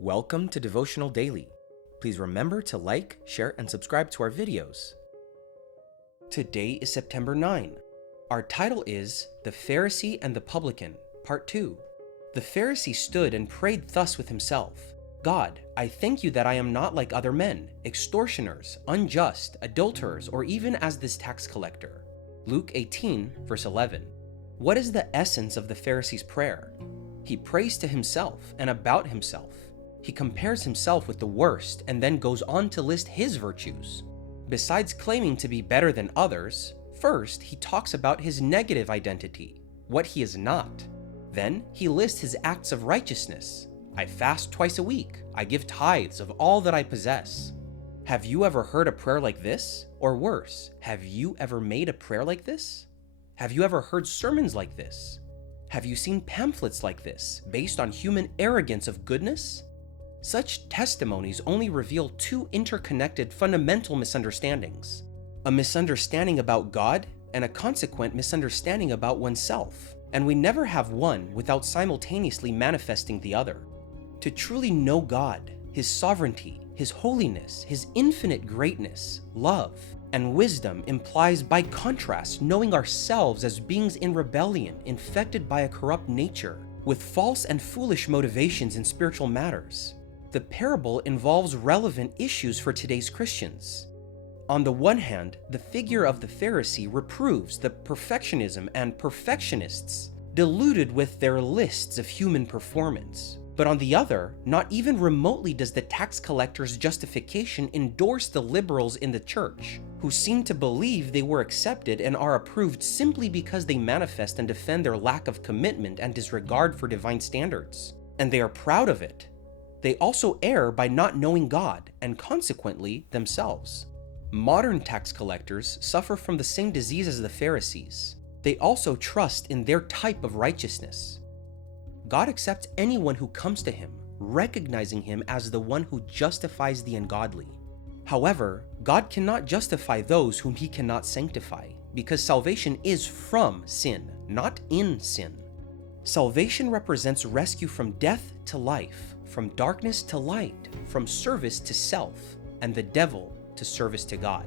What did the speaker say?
Welcome to Devotional Daily. Please remember to like, share, and subscribe to our videos. Today is September 9. Our title is The Pharisee and the Publican, Part 2. The Pharisee stood and prayed thus with himself, God, I thank you that I am not like other men, extortioners, unjust, adulterers, or even as this tax collector. Luke 18, verse 11. What is the essence of the Pharisee's prayer? He prays to himself and about himself. He compares himself with the worst and then goes on to list his virtues. Besides claiming to be better than others, first he talks about his negative identity, what he is not. Then he lists his acts of righteousness. I fast twice a week. I give tithes of all that I possess. Have you ever heard a prayer like this? Or worse, have you ever made a prayer like this? Have you ever heard sermons like this? Have you seen pamphlets like this, based on human arrogance of goodness? Such testimonies only reveal two interconnected fundamental misunderstandings: a misunderstanding about God and a consequent misunderstanding about oneself, and we never have one without simultaneously manifesting the other. To truly know God, His sovereignty, His holiness, His infinite greatness, love, and wisdom implies by contrast knowing ourselves as beings in rebellion, infected by a corrupt nature, with false and foolish motivations in spiritual matters. The parable involves relevant issues for today's Christians. On the one hand, the figure of the Pharisee reproves the perfectionism and perfectionists, deluded with their lists of human performance. But on the other, not even remotely does the tax collector's justification endorse the liberals in the church, who seem to believe they were accepted and are approved simply because they manifest and defend their lack of commitment and disregard for divine standards. And they are proud of it. They also err by not knowing God, and consequently, themselves. Modern tax collectors suffer from the same disease as the Pharisees. They also trust in their type of righteousness. God accepts anyone who comes to Him, recognizing Him as the one who justifies the ungodly. However, God cannot justify those whom He cannot sanctify, because salvation is from sin, not in sin. Salvation represents rescue from death to life, from darkness to light, from service to self, and the devil to service to God.